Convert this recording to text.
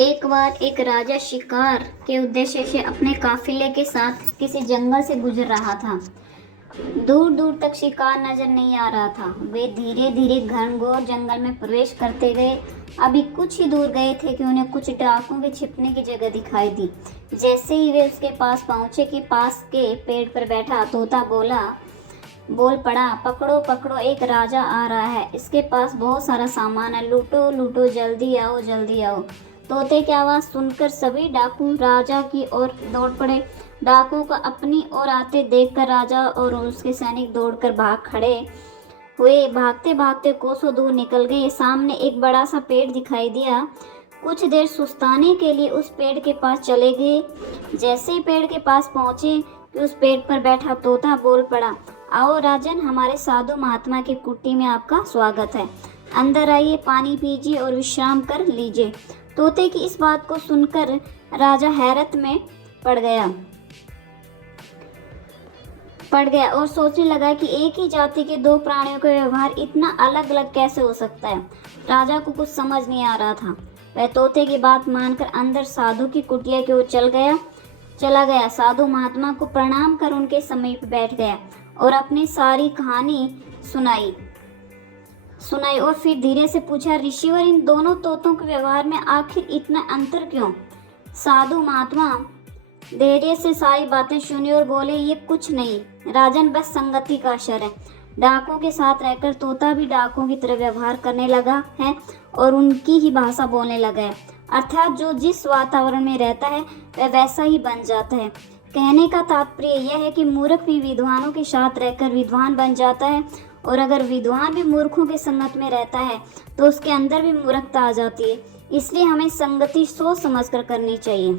एक बार एक राजा शिकार के उद्देश्य से अपने काफिले के साथ किसी जंगल से गुजर रहा था। दूर दूर तक शिकार नजर नहीं आ रहा था। वे धीरे धीरे घनघोर जंगल में प्रवेश करते गए। अभी कुछ ही दूर गए थे कि उन्हें कुछ डाकुओं के छिपने की जगह दिखाई दी। जैसे ही वे उसके पास पहुंचे कि पास के पेड़ पर बैठा तोता बोल पड़ा, पकड़ो पकड़ो, एक राजा आ रहा है। इसके पास बहुत सारा सामान है, लूटो लूटो, जल्दी आओ जल्दी आओ। तोते की आवाज़ सुनकर सभी डाकू राजा की ओर दौड़ पड़े। डाकुओं को अपनी ओर आते देखकर राजा और उसके सैनिक दौड़कर भाग खड़े हुए। भागते भागते कोसों दूर निकल गए। सामने एक बड़ा सा पेड़ दिखाई दिया। कुछ देर सुस्ताने के लिए उस पेड़ के पास चले गए। जैसे ही पेड़ के पास पहुंचे कि उस पेड़ पर बैठा तोता बोल पड़ा, आओ राजन, हमारे साधु महात्मा की कुटी में आपका स्वागत है। अंदर आइए, पानी पीजिए और विश्राम कर लीजिए। तोते की इस बात को सुनकर राजा हैरत में पड़ गया और सोचने लगा कि एक ही जाति के दो प्राणियों का व्यवहार इतना अलग अलग कैसे हो सकता है। राजा को कुछ समझ नहीं आ रहा था। वह तोते की बात मानकर अंदर साधु की कुटिया की ओर चला गया। साधु महात्मा को प्रणाम कर उनके समीप बैठ गया और अपनी सारी कहानी सुनाई और फिर धीरे से पूछा, ऋषिवर, इन दोनों तोतों के व्यवहार में आखिर इतना अंतर क्यों? साधु महात्मा धैर्य से सारी बातें सुनी और बोले, ये कुछ नहीं राजन, बस संगति का असर है। डाकुओं के साथ रहकर तोता भी डाकुओं की तरह व्यवहार करने लगा है और उनकी ही भाषा बोलने लगा है। अर्थात जो जिस वातावरण में रहता है वह वैसा ही बन जाता है। कहने का तात्पर्य यह है कि मूर्ख भी विद्वानों के साथ रहकर विद्वान बन जाता है, और अगर विद्वान भी मूर्खों के संगत में रहता है तो उसके अंदर भी मूर्खता आ जाती है। इसलिए हमें संगति सोच समझकर करनी चाहिए।